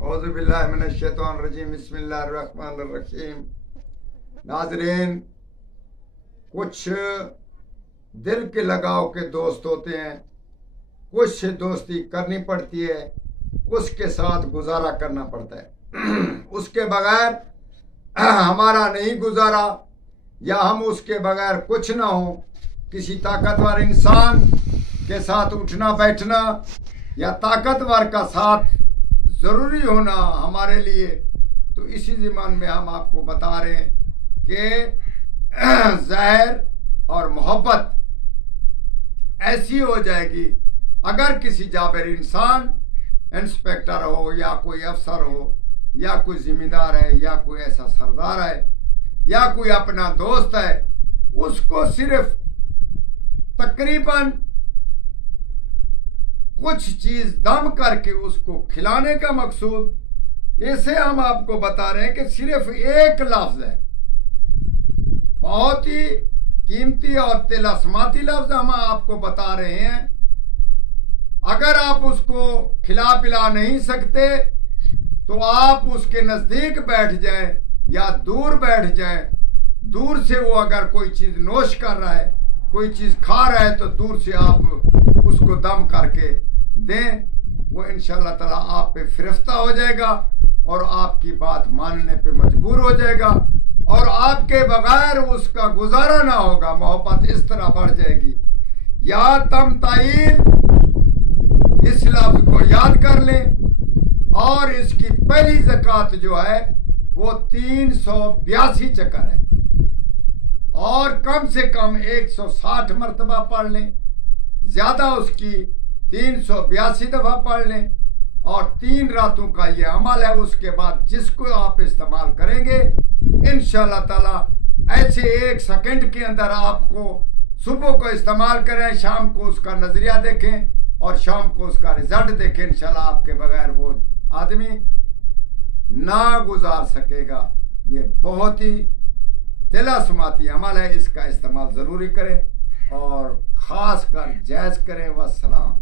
औज़ुबिल्लाहिमिनश्शैतानिर्रजीम बिस्मिल्लाहिर्रहमानिर्रहीम। नाज़रीन, कुछ दिल के लगाव के दोस्त होते हैं, कुछ से दोस्ती करनी पड़ती है, कुछ के साथ गुजारा करना पड़ता है। उसके बगैर हमारा नहीं गुजारा, या हम उसके बगैर कुछ ना हो। किसी ताकतवर इंसान के साथ उठना बैठना या ताकतवर का साथ ज़रूरी होना हमारे लिए, तो इसी ज़िम्मन में हम आपको बता रहे हैं कि ज़हर और मोहब्बत ऐसी हो जाएगी। अगर किसी जाबिर इंसान, इंस्पेक्टर हो या कोई अफसर हो या कोई जिम्मेदार है या कोई ऐसा सरदार है या कोई अपना दोस्त है, उसको सिर्फ तकरीबन कुछ चीज दम करके उसको खिलाने का मकसूद, इसे हम आपको बता रहे हैं कि सिर्फ एक लफ्ज है, बहुत ही कीमती और तिलस्माती लफ्ज हम आपको बता रहे हैं। अगर आप उसको खिला पिला नहीं सकते तो आप उसके नजदीक बैठ जाएं या दूर बैठ जाएं। दूर से वो अगर कोई चीज नोश कर रहा है, कोई चीज खा रहा है, तो दूर से आप उसको दम करके दें। वो इंशाअल्लाह ताला आप पे फिरफ्ता हो जाएगा और आपकी बात मानने पे मजबूर हो जाएगा और आपके बगैर उसका गुजारा ना होगा। मोहब्बत इस तरह बढ़ जाएगी। या तमताइन, इस लफ्ज को याद कर लें। और इसकी पहली ज़कात जो है वो 382 चक्कर है और कम से कम 160 मरतबा पढ़ लें, ज्यादा उसकी 382 दफा पढ़ लें। और 3 रातों का ये अमल है। उसके बाद जिसको आप इस्तेमाल करेंगे इंशाअल्लाह ताला ऐसे 1 सेकंड के अंदर आपको, सुबह को इस्तेमाल करें, शाम को उसका नजरिया देखें और शाम को उसका रिजल्ट देखें। इंशाअल्लाह आपके बगैर वो आदमी ना गुजार सकेगा। ये बहुत ही तिलस्माती अमल है, इसका इस्तेमाल जरूरी करें और खास कर जायज करें। वस्सलाम।